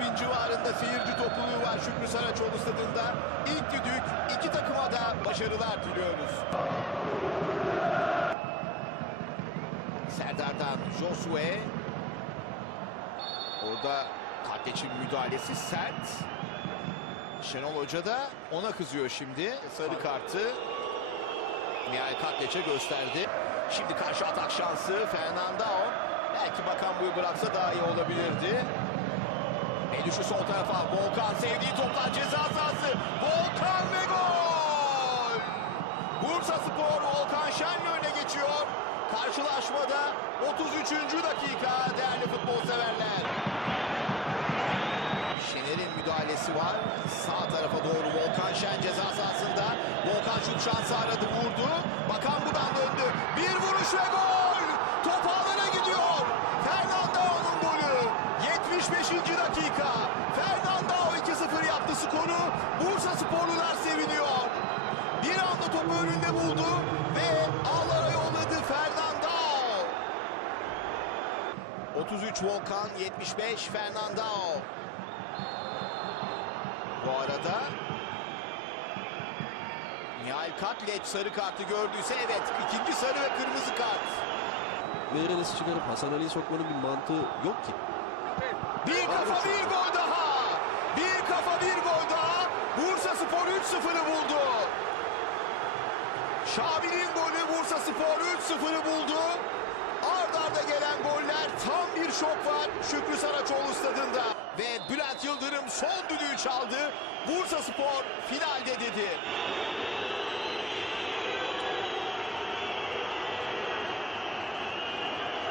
bin civarında seyirci topluluğu var Şükrü Saraçoğlu stadında. İlk düdük iki takıma da başarılar diliyoruz. Serdar'dan Josue. Orada Katleç'in müdahalesi sert. Şenol Hoca da ona kızıyor şimdi. Sarı kartı Nihal Katleç'e gösterdi. Şimdi karşı atak şansı Fernandao. Belki bakan boyu bıraksa daha iyi olabilirdi. El düşü sol tarafa. Volkan sevdiği toplar ceza sahası. Volkan ve gol! Bursa Spor Volkan Şen'le öne geçiyor. Karşılaşmada 33. dakika değerli futbol severler. Şener'in müdahalesi var. Sağ tarafa doğru Volkan Şen ceza sahasında. Volkan şut şansı aradı vurdu. Bakan buradan döndü. Bir vuruş ve gol! Top ağlara gidiyor. Fernandao'nun golü. 75. dakika. Fernandao 2-0 yaptı skoru. Bursa sporlular seviniyor. Bir anda topu önünde buldu ve ağlara yolladı Fernandao. 33 Volkan, 75 Fernandao. Bu arada Nihal Katleç sarı kartı gördüyse evet ikinci sarı ve kırmızı kart. Meireles çıkarıp Hasan Ali'yi sokmanın bir mantığı yok ki. Bir kafa bir gol daha. Bir kafa bir gol daha. Bursa Spor 3-0'ı buldu. Şabi'nin golü Bursa Spor 3-0'ı buldu. Ard arda gelen goller tam bir şok var Şükrü Saraçoğlu stadında. Ve Bülent Yıldırım son düdüğü çaldı. Bursa Spor finalde dedi.